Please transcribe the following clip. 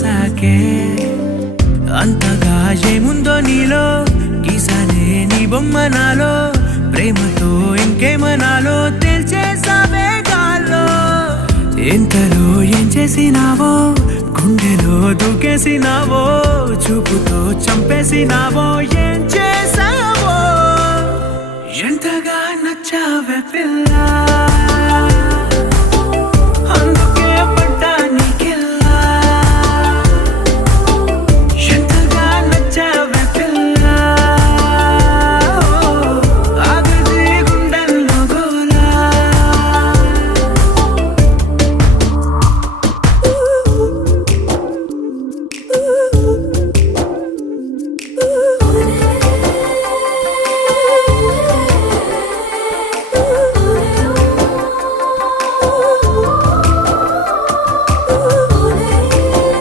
చూసాకే అంతగా ఏముందో నీలో గీసానే నీ బొమ్మ నాలో ప్రేమతో ఇంకేమనాలో తెలిచేసావే గాల్లో ఎంతలో ఏం చేసినావో గుండెలో దూకేసినావో చూపుతో చంపేసినావో ఏం చేసావో ఎంతగా నచ్చావే పిల్ల